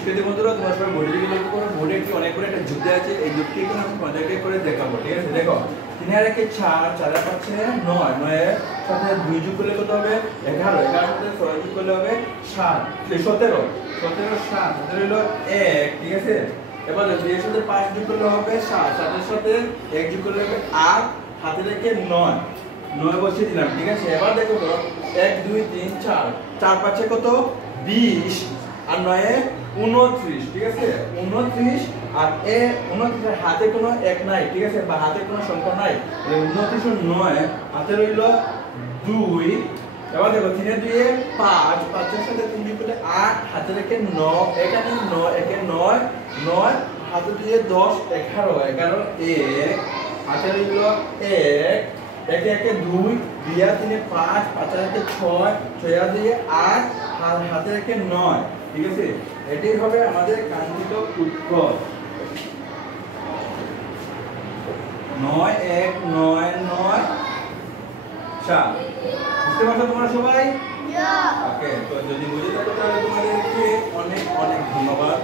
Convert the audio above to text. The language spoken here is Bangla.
শিক্ষার্থী বন্ধুরা, তোমার সবাই বোর্ডের দিকে লক্ষ্য করো। বোর্ডে একটি অনেক করে একটা যুক্তি আছে। এই যুক্তি এখন আমি তোমাদেরকে করে দেখাবো, ঠিক আছে? দেখো, 3 আর 1 4, 4 আর 5 9, 9 এর সাথে 2 যোগ করলে কত হবে? 11, 11 এর সাথে 6 যোগ করলে হবে 7, 17, 17 7, তাহলে হলো 1, ঠিক আছে? এবার 2 এর সাথে 5 যোগ করলে হবে 7, 7 এর সাথে 1 যোগ করলে হবে 8, হাতে রেখে 9, 9 বসিয়ে দিলাম, ঠিক আছে? এবার দেখো তো 1 2 3 4, 4 5 কত? 20 আর 9 এ 29, ঠিক আছে? 29 আর 29 হাতে কোনো এক নাই, ঠিক আছে? বা হাতে কোনো সংখ্যা নাই। 29 আর 9 হাতে রইল 2। এবার দেখো 3 এর 2 এ 5, 5 এর সাথে 3 যোগ করলে 8, হাতে রেখে 9, এখানে 9 একে 9, 9 হাতে দিয়ে 10 11, 11 1, হাতে রইল 1, একে একে 2, 2 আর 3 এ 5, 5 আর 1 6, 6 আর 2 8, আর হাতে রেখে 9, ঠিক আছে? এটাই হবে আমাদের কাঙ্ক্ষিত উত্তর। 9 1 9 9 7। বুঝতে পারছো তোমরা সবাই? ওকে, তো যদি বুঝে থাকো তাহলে তোমাদেরকে অনেক অনেক ধন্যবাদ।